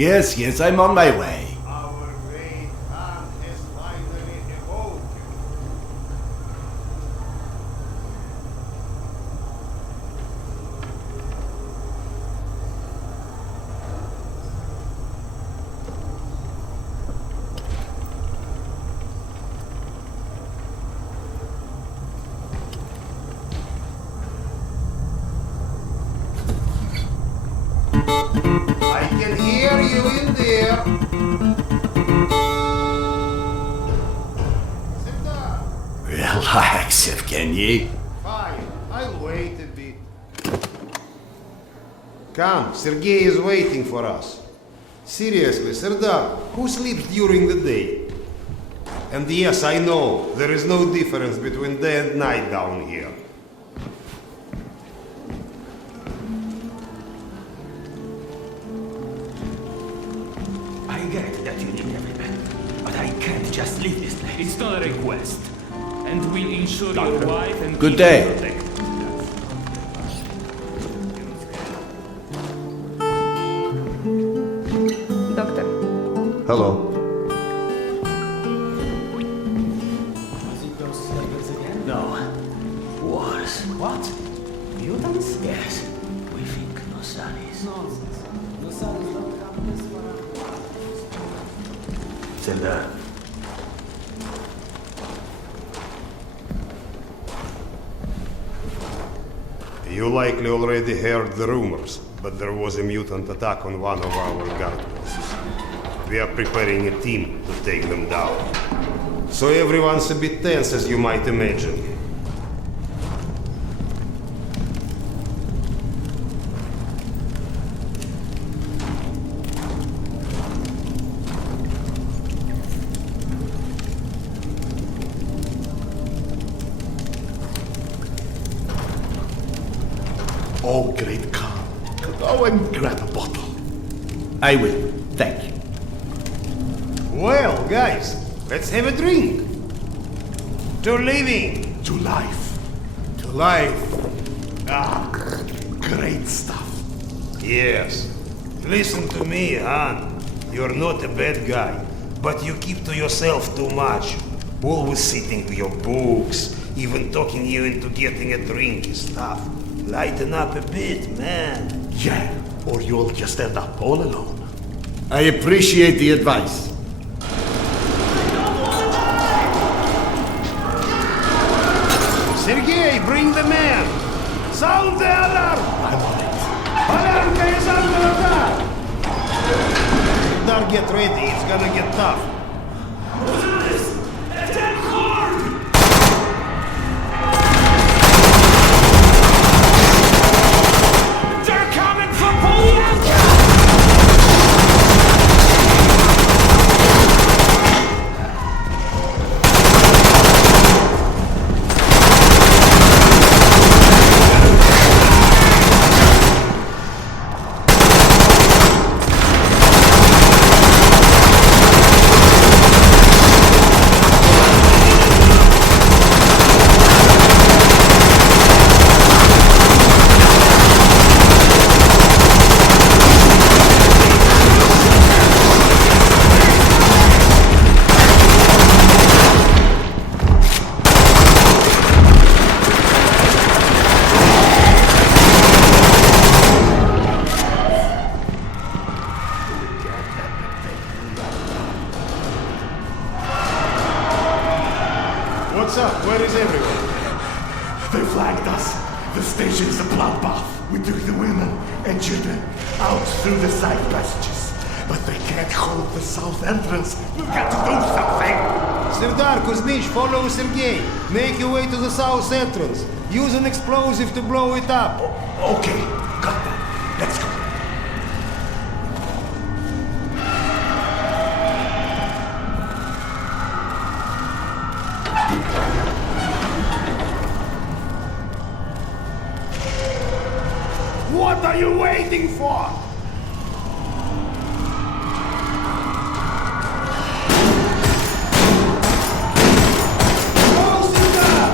Yes, I'm on my way. Our great Khan has finally evolved. I can hear you in there. Serdar. Relax, Evgeny. Fine, I'll wait a bit. Come, Sergei is waiting for us. Seriously, Serdar, who sleeps during the day? And yes, I know, there is no difference between day and night down here. I get that you need everything, but I can't just leave this place. It's not a request. And we'll ensure your wife and Good kids day. are protected. Doctor, Hello. Was it those slavers again? No. Wars. What? Mutants? Yes. We think Nosaris. Nonsense. Nosaris don't come this far. Serdar. You likely already heard the rumors, but there was a mutant attack on one of our guard posts. We are preparing a team to take them down. So everyone's a bit tense, as you might imagine. Oh, great Khan. Go and grab a bottle. I will, thank you. Well, guys, let's have a drink. To living. To life. To life. Ah, great stuff. Yes. Listen to me, Han. You're not a bad guy, but you keep to yourself too much. Always sitting with your books, even talking you into getting a drink and stuff. Lighten up a bit, man. Yeah, or you'll just end up all alone. I appreciate the advice. Sergei, bring the man! Sound the alarm! I'm on it. Alarm is under attack! Serdar, get ready, it's gonna get tough. They're coming from Polyanka! What's up? Where is everyone? They flagged us. The station is a bloodbath. We took the women and children out through the side passages. But they can't hold the south entrance. We've got to do something. Serdar, Kuzmich, follow Sergei. Make your way to the south entrance. Use an explosive to blow it up. Okay, got that. Let's go. What are you waiting for? Go, Serdar!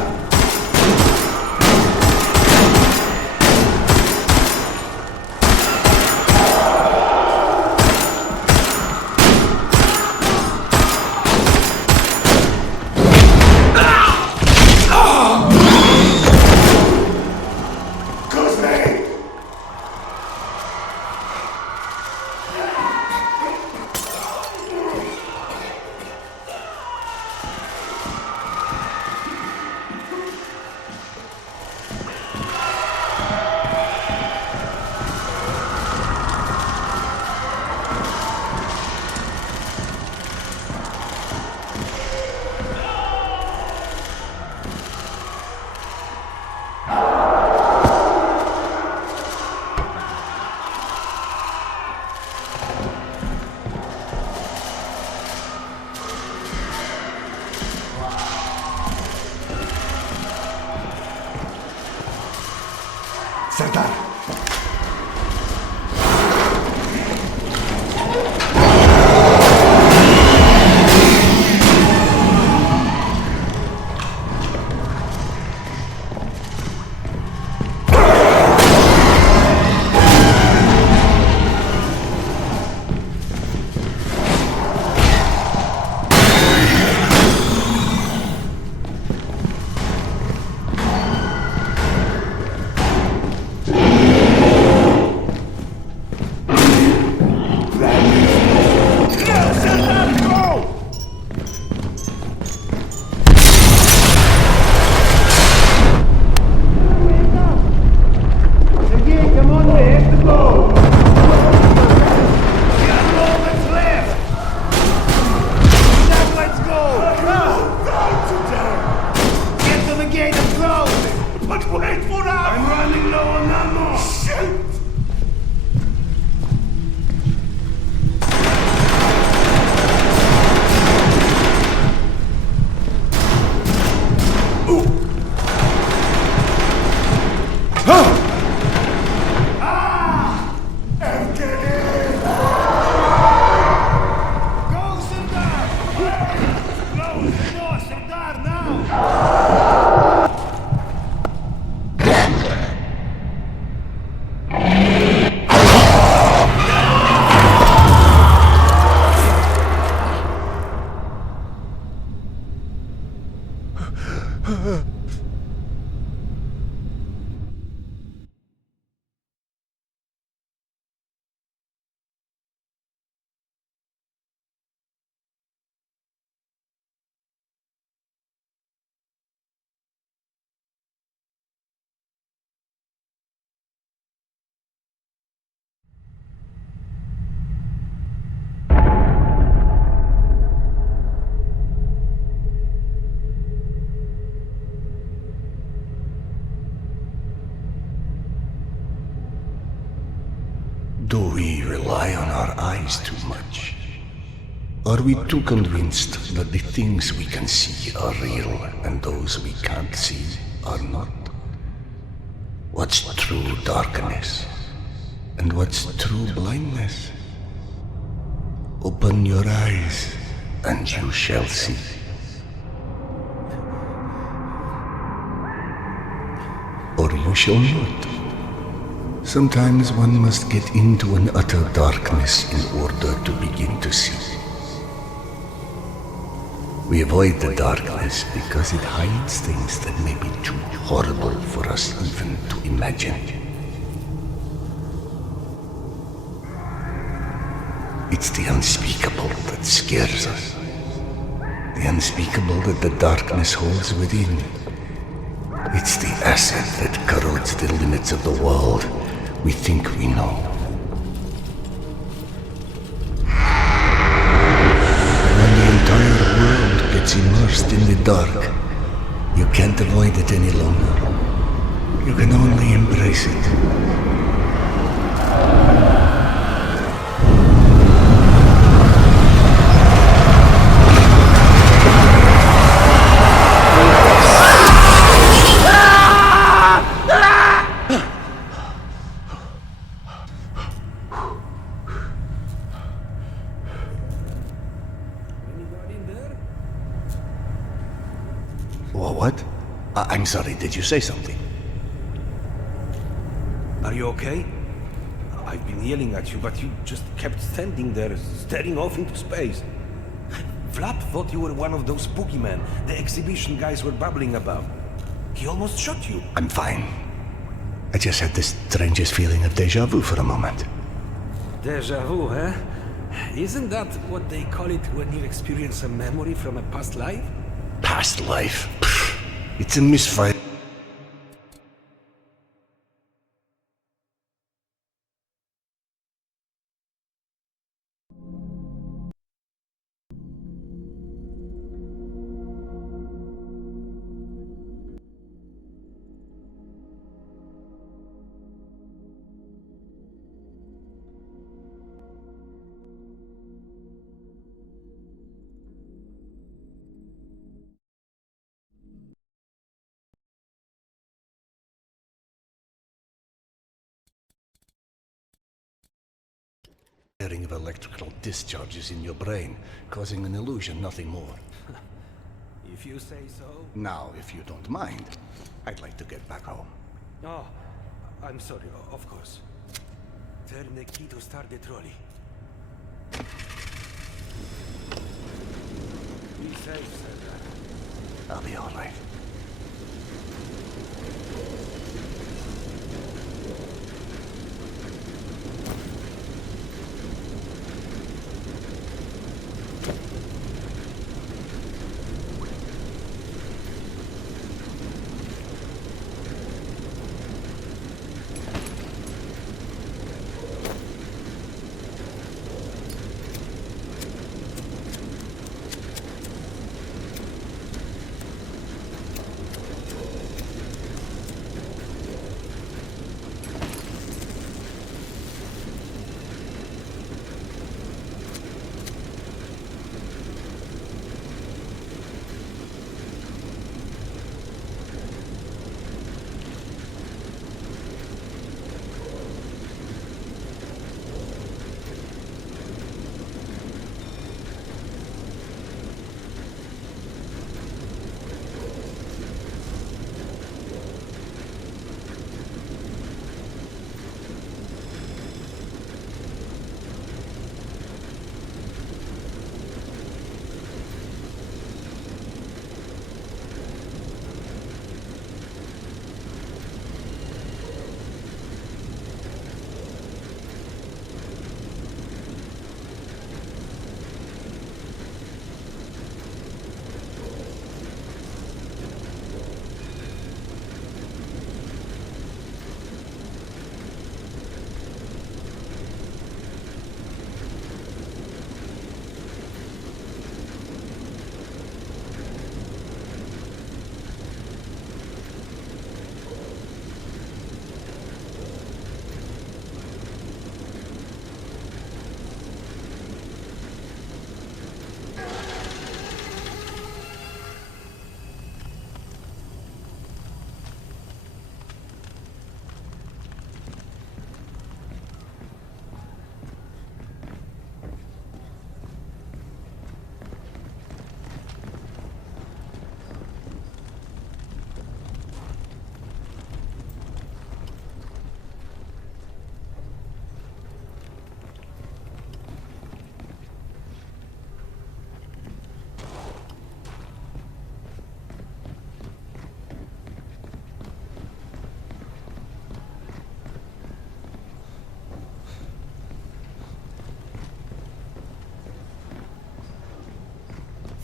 faster! Serdar, now! Do we rely on our eyes too much? Are we too convinced that the things we can see are real and those we can't see are not? What's true darkness and what's true blindness? Open your eyes and you shall see. Or you shall not. Sometimes one must get into an utter darkness in order to begin to see. We avoid the darkness because it hides things that may be too horrible for us even to imagine. It's the unspeakable that scares us. The unspeakable that the darkness holds within. It's the acid that corrodes the limits of the world we think we know. When the entire world gets immersed in the dark, you can't avoid it any longer. You can only embrace it. What? I'm sorry, did you say something? Are you okay? I've been yelling at you, but you just kept standing there, staring off into space. Vlad thought you were one of those boogeymen the exhibition guys were babbling about. He almost shot you. I'm fine. I just had the strangest feeling of deja vu for a moment. Deja vu, huh? Isn't that what they call it when you experience a memory from a past life? Past life? It's a misfire. firing of electrical discharges in your brain, causing an illusion, nothing more. If you say so. Now, if you don't mind, I'd like to get back home. Oh, I'm sorry, of course. Turn the key to start the trolley. Be safe, Serdar. I'll be alright.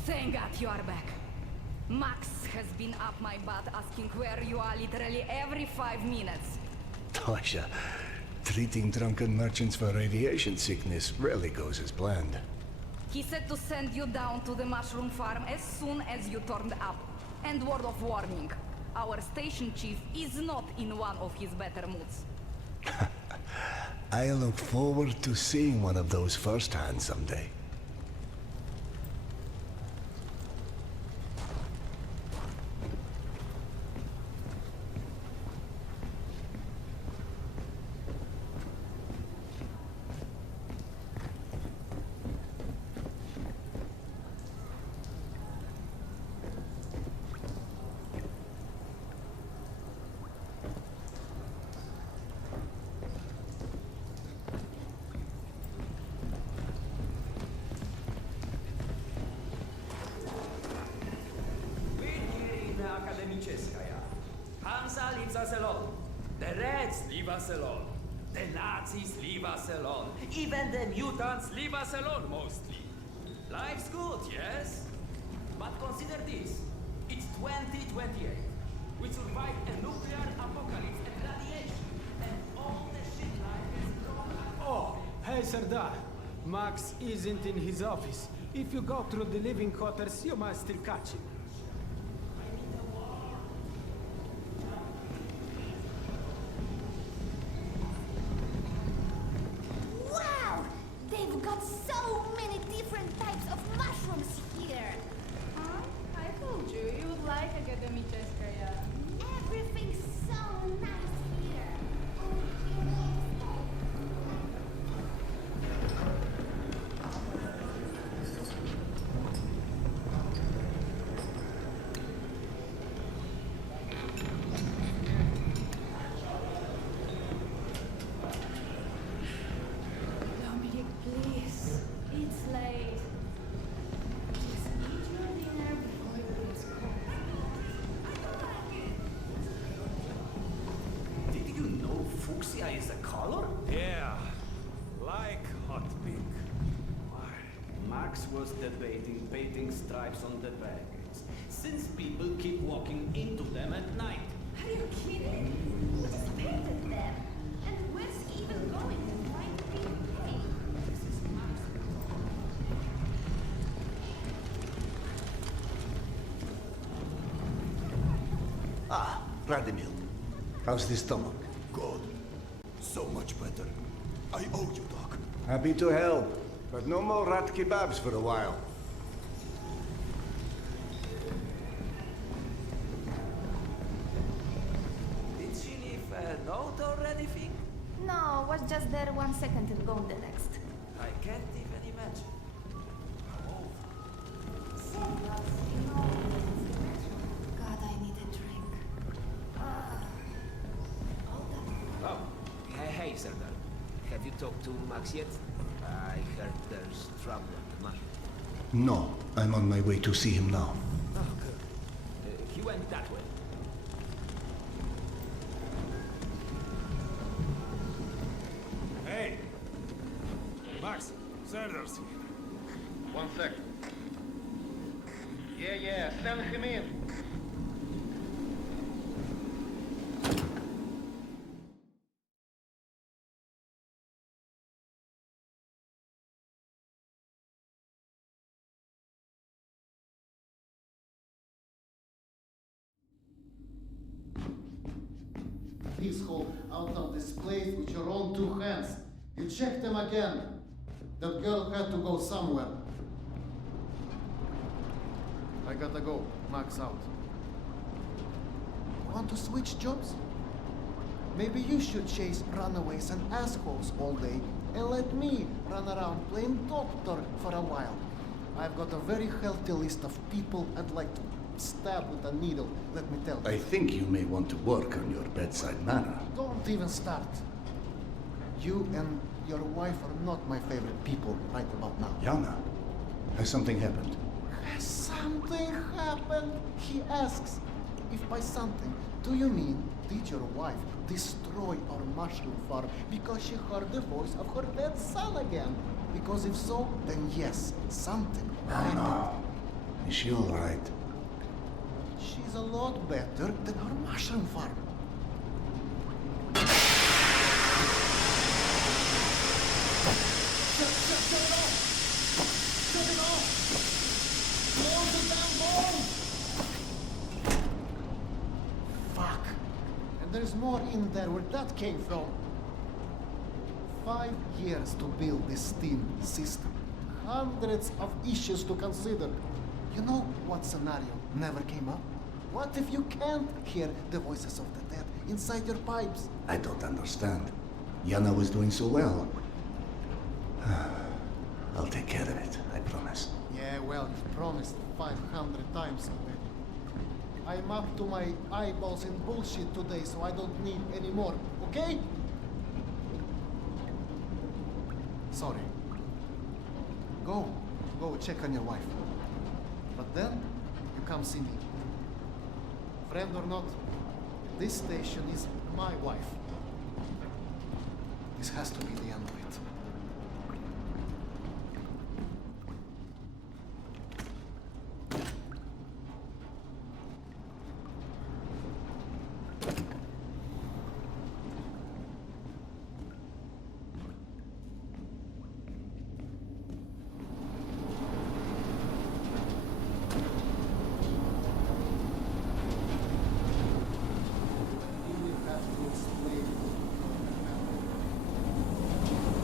Thank God you are back. Max has been up my butt asking where you are literally every 5 minutes. Tasha, treating drunken merchants for radiation sickness rarely goes as planned. He said to send you down to the mushroom farm as soon as you turned up. And word of warning, our station chief is not in one of his better moods. I look forward to seeing one of those firsthand someday. Hansa leaves us alone. The Reds leave us alone. The Nazis leave us alone. Even the mutants leave us alone, mostly. Life's good, yes? But consider this. It's 2028. We survived a nuclear apocalypse and radiation. And all the shit life is gone. Oh, hey Serdar. Max isn't in his office. If you go through the living quarters, you might still catch him. Wow! They've got so many different types of mushrooms here. Huh? I told you, you would like Akademiczeskaya. Everything's so nice here. fuchsia is a color? Yeah, like hot pink. Why? Max was debating painting stripes on the barricades, since people keep walking into them at night. Are you kidding? We just painted them. And where's he even going to find paint? This is Max. Ah, Vladimir. How's the stomach? God, so much better. I owe you, Doc. Happy to help, but no more rat kebabs for a while. Did she leave a note or anything? No, was just there 1 second and gone the next. I can't even imagine. Serdar, you know, God, I need a drink. All that. Oh, hey, Serdar. Have you talked to Max yet? I heard there's trouble at the mushroom. No, I'm on my way to see him now. Oh, good. He went that way. Hey! Max, Serdar's here. 1 second. Yeah, send him in. This hole out of this place with your own 2 hands. You checked them again. That girl had to go somewhere. I gotta go. Max out. Want to switch jobs? Maybe you should chase runaways and assholes all day and let me run around playing doctor for a while. I've got a very healthy list of people I'd like to stab with a needle, let me tell you. I think you may want to work on your bedside manner. Don't even start. You and your wife are not my favorite people right about now. Yana, has something happened? Has something happened? He asks. If by something, do you mean did your wife destroy our mushroom farm because she heard the voice of her dead son again? Because if so, then yes, something. Oh no. Is she all right? She's a lot better than our mushroom farm. Shut it off! Shut it off! Close the damn bomb! Fuck. And there's more in there where that came from. 5 years to build this steam system. Hundreds of issues to consider. You know what scenario never came up? What if you can't hear the voices of the dead inside your pipes? I don't understand. Yana was doing so well. I'll take care of it, I promise. Yeah, well, you've promised 500 times already. I'm up to my eyeballs in bullshit today, so I don't need any more, okay? Sorry. Go check on your wife. But then, you come see me. Friend or not, this station is my wife. This has to be the end of it. You will have to explain what happened.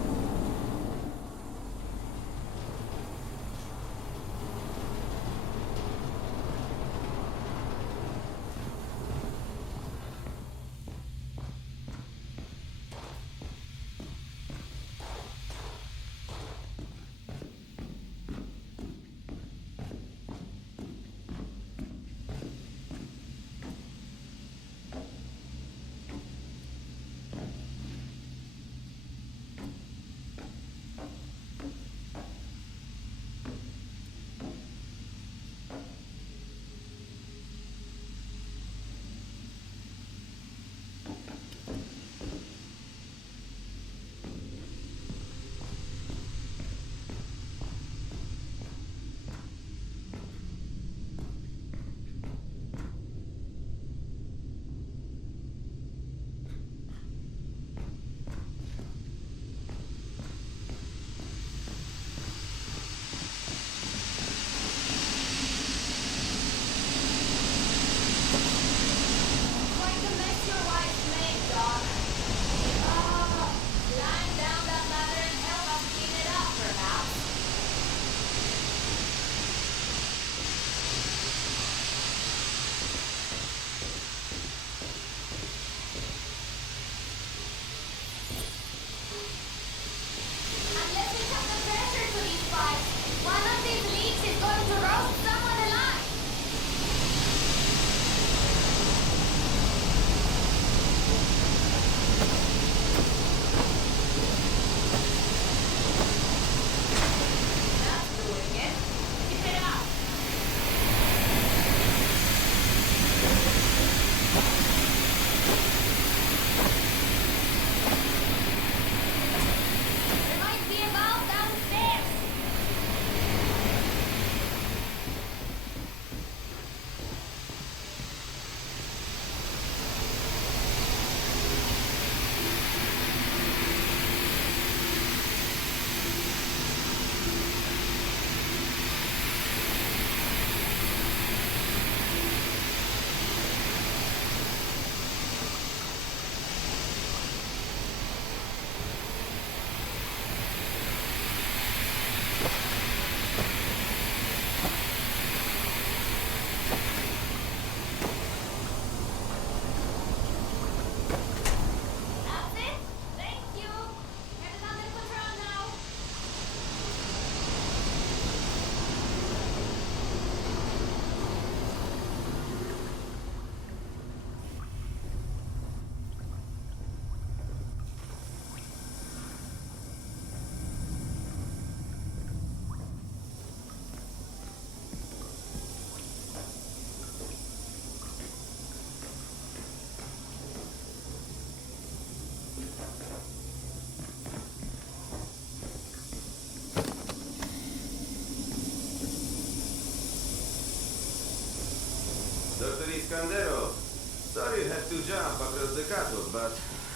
Dr. Iskandero, sorry you have to jump across the catwalk, but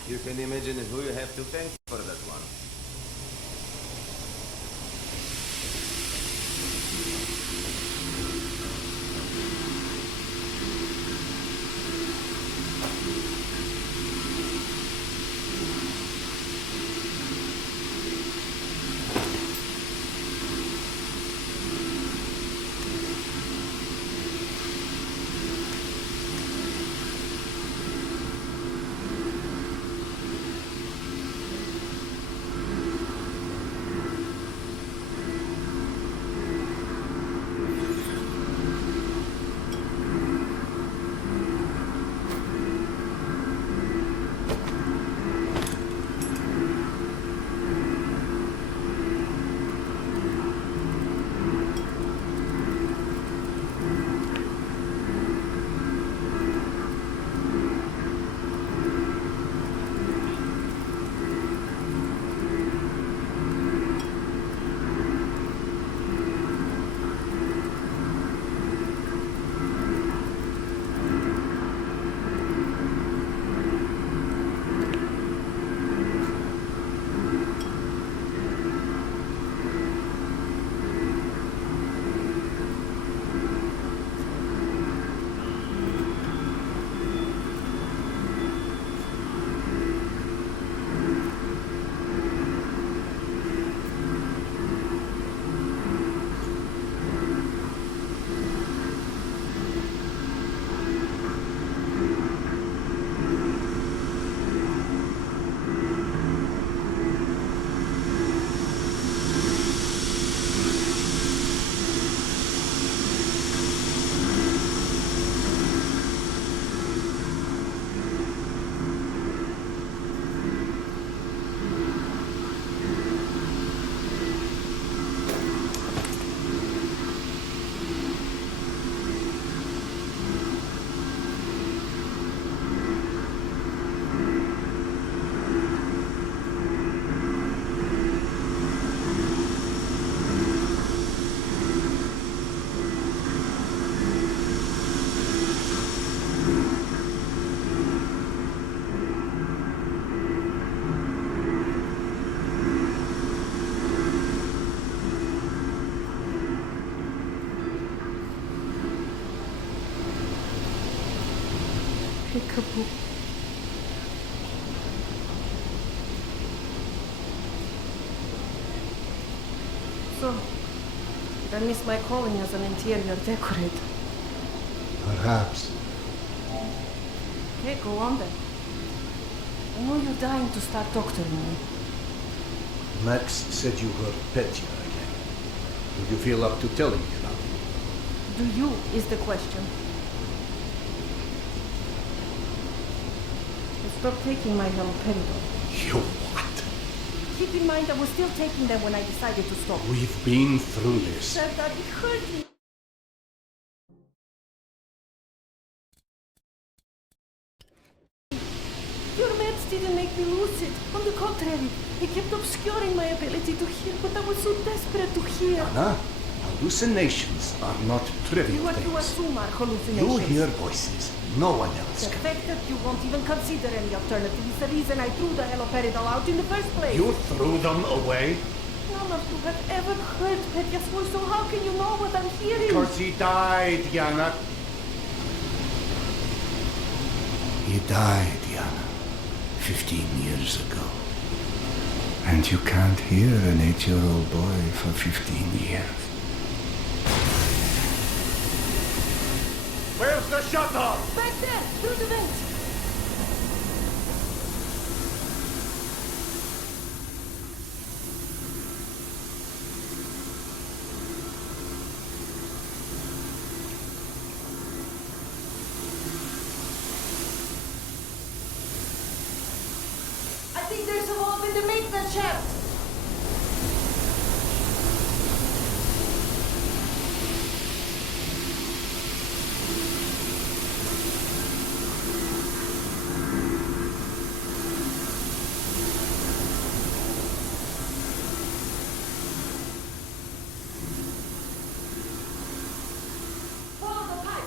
you can imagine who you have to thank for that one. Peekaboo. So, did I miss my calling as an interior decorator? Perhaps. Okay, go on then. I know you're dying to start doctoring me. Max said you were Petya again. Do you feel up to telling me about it? Do you is the question. Stop taking my haloperidol. You what? Keep in mind I was still taking them when I decided to stop. We've been through this. Serdar, it hurt me. Your meds didn't make me lucid. On the contrary, they kept obscuring my ability to hear, but I was so desperate to hear. Anna, hallucinations are not trivial What you things. assume are hallucinations. You hear voices. No one else The can. fact that you won't even consider any alternative is the reason I threw the haloperidol out in the first place. You threw them away? None of you have ever heard Petya's voice, so how can you know what I'm hearing? Because he died, Yana. He died, Yana. 15 years ago. And you can't hear an 8-year-old boy for 15 years. Where's the shuttle? Back there, through the vent. I think there's a wolf in the maintenance shaft. Follow the pipe.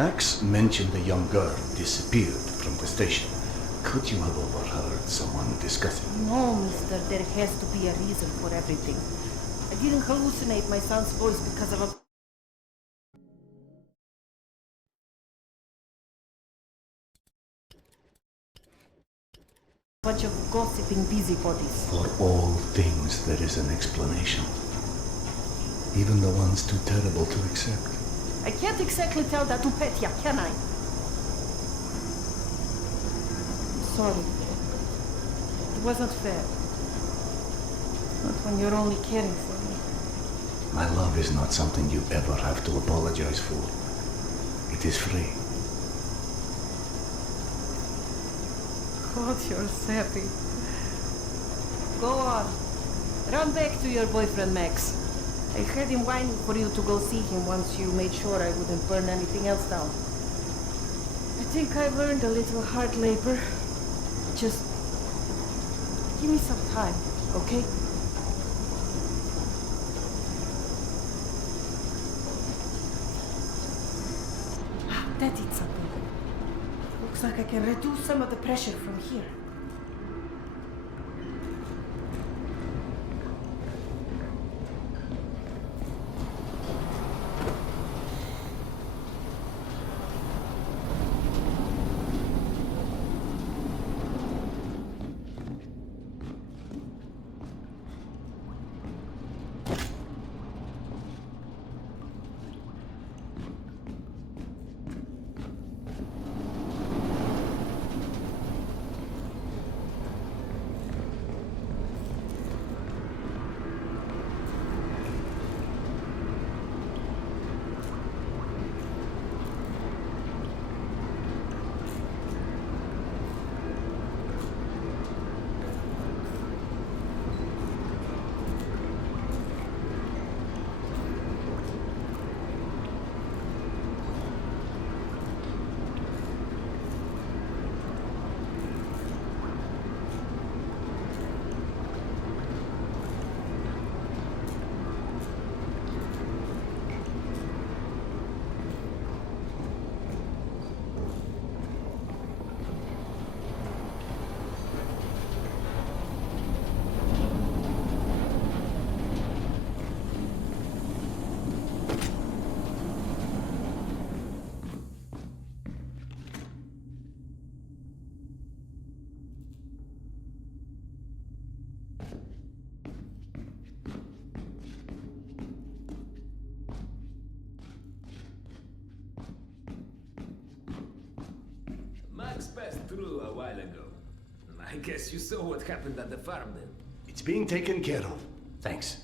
Max mentioned a young girl disappeared from the station. Could you have overheard someone discussing? No, mister, there has to be a reason for everything. I didn't hallucinate my son's voice because of a bunch of gossiping busybodies. For all things there is an explanation. Even the ones too terrible to accept. I can't exactly tell that to Petya, can I? Sorry. It wasn't fair. Not when you're only caring for me. My love is not something you ever have to apologize for. It is free. God, you're sappy. Go on. Run back to your boyfriend, Max. I heard him whining for you to go see him once you made sure I wouldn't burn anything else down. I think I've learned a little hard labor. Just give me some time, okay? That did something. Looks like I can reduce some of the pressure from here. Max passed through a while ago. I guess you saw what happened at the farm then. It's being taken care of. Thanks.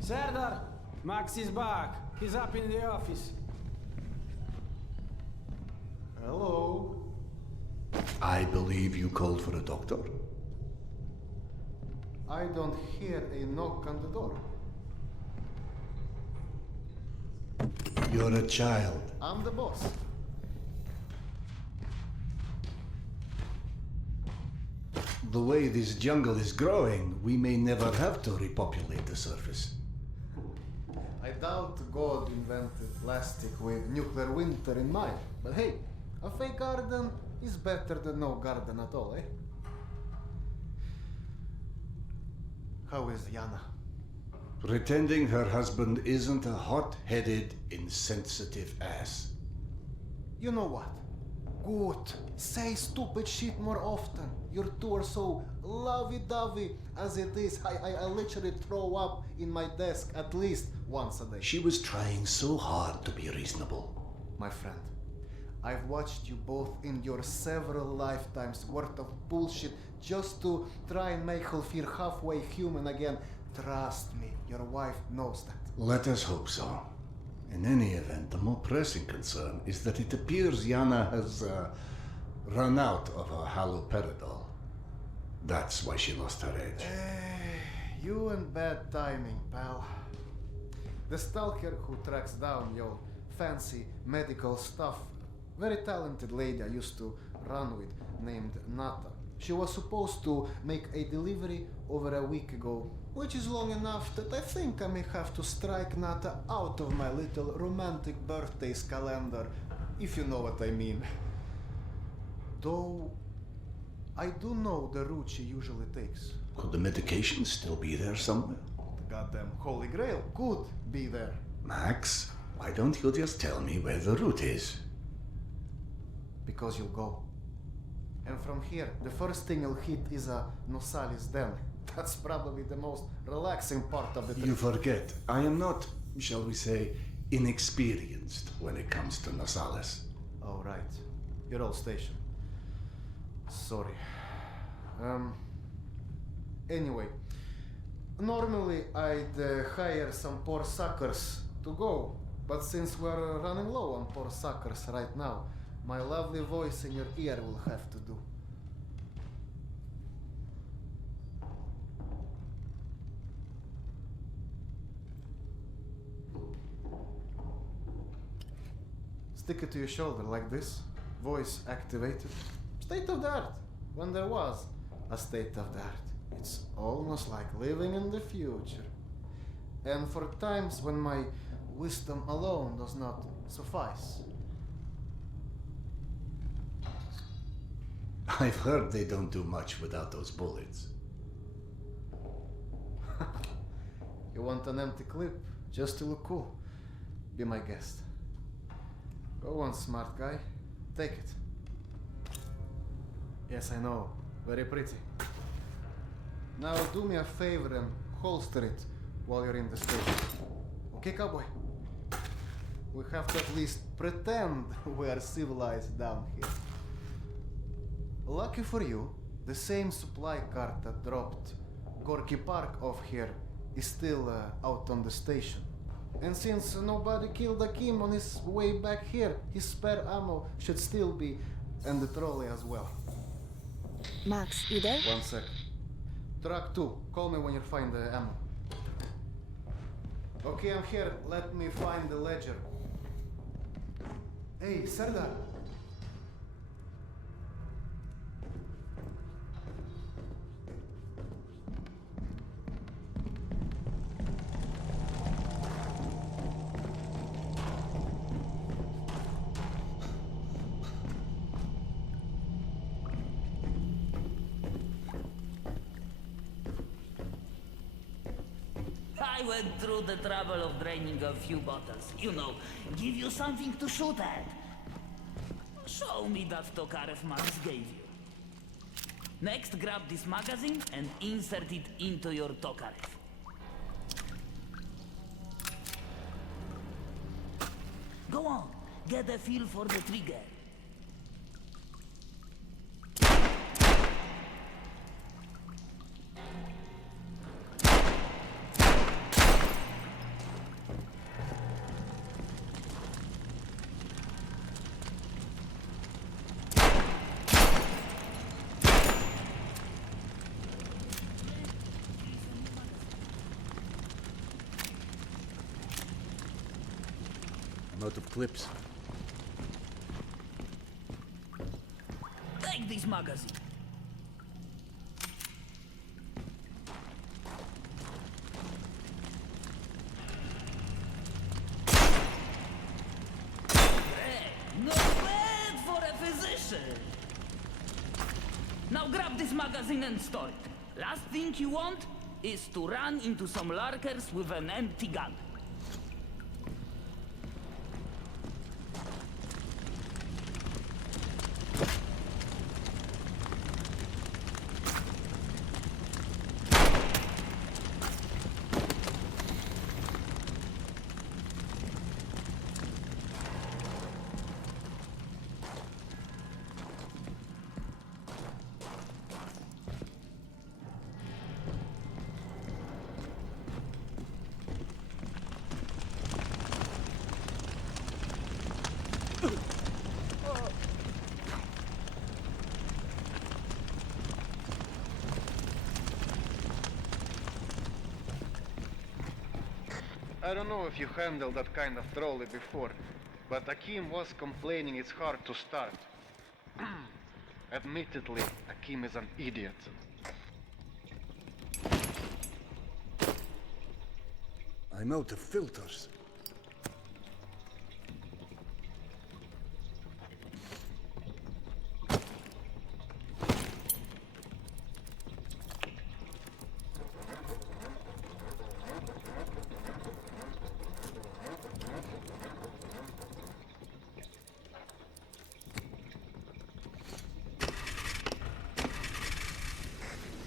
Serdar, Max is back. He's up in the office. Hello. I believe you called for a doctor. I don't hear a knock on the door. You're a child. I'm the boss. The way this jungle is growing, we may never have to repopulate the surface. I doubt God invented plastic with nuclear winter in mind. But hey, a fake garden is better than no garden at all, eh? How is Yana? Pretending her husband isn't a hot-headed, insensitive ass. You know what? Good. Say stupid shit more often. Your two are so lovey-dovey as it is. I literally throw up in my desk at least once a day. She was trying so hard to be reasonable. My friend, I've watched you both in your several lifetimes worth of bullshit just to try and make her feel halfway human again. Trust me, your wife knows that. Let us hope so. In any event, the more pressing concern is that it appears Yana has run out of her haloperidol. That's why she lost her edge. You and bad timing, pal. The stalker who tracks down your fancy medical stuff Very talented lady I used to run with named Nata. She was supposed to make a delivery over a week ago, which is long enough that I think I may have to strike Nata out of my little romantic birthdays calendar, if you know what I mean. Though I do know the route she usually takes. Could the medication still be there somewhere? The goddamn Holy Grail could be there. Max, why don't you just tell me where the route is? Because you'll go. And from here, the first thing you'll hit is a Nosali's den. That's probably the most relaxing part of the trip. You forget, I am not, shall we say, inexperienced when it comes to Nosales. Oh, right. You're all stationed. Sorry. Anyway, normally I'd hire some poor suckers to go, but since we're running low on poor suckers right now, my lovely voice in your ear will have to do. Stick it to your shoulder like this, voice activated. State of the art, when there was a state of the art. It's almost like living in the future. And for times when my wisdom alone does not suffice. I've heard they don't do much without those bullets. You want an empty clip just to look cool? Be my guest. Go on, smart guy. Take it. Yes, I know. Very pretty. Now do me a favor and holster it while you're in the station. Okay, cowboy? We have to at least pretend we are civilized down here. Lucky for you, the same supply cart that dropped Gorky Park off here is still out on the station. And since nobody killed Akim on his way back here, his spare ammo should still be in the trolley as well. Max, you there? 1 sec. Truck 2, call me when you find the ammo. Okay, I'm here. Let me find the ledger. Hey, Serdar. I went through the trouble of draining a few bottles. You know, give you something to shoot at. Show me that Tokarev Max gave you. Next, grab this magazine and insert it into your Tokarev. Go on, get a feel for the trigger. I'm out of clips. Take this magazine. Hey, not bad for a physician. Now grab this magazine and store it. Last thing you want is to run into some lurkers with an empty gun. I don't know if you handled that kind of trolley before, But Akim was complaining it's hard to start. Admittedly, Akim is an idiot. I'm out of filters.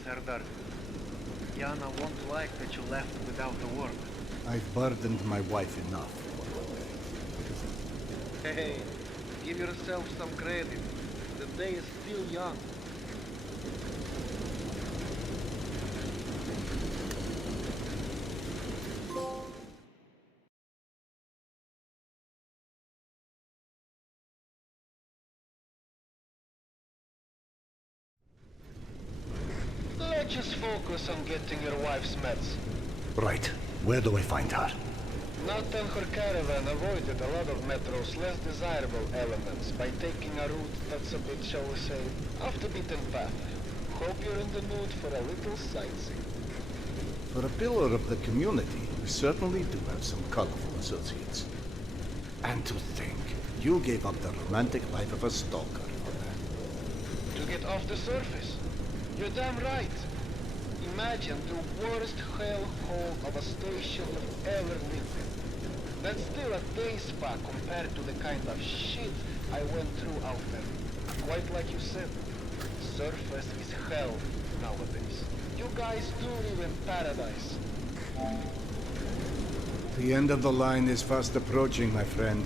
Serdar, Yana won't like that you left without a word. I've burdened my wife enough. Hey, give yourself some credit. The day is still young. Let's just focus on getting your wife's meds. Right. Where do I find her? Not and her caravan avoided a lot of Metro's less desirable elements by taking a route that's a bit, shall we say, off the beaten path. Hope you're in the mood for a little sightseeing. For a pillar of the community, we certainly do have some colorful associates. And to think, you gave up the romantic life of a stalker for that. To get off the surface? You're damn right. Imagine the worst hellhole of a station you've ever lived in. That's still a day spa compared to the kind of shit I went through out there. Quite like you said, surface is hell nowadays. You guys do live in paradise. The end of the line is fast approaching, my friend.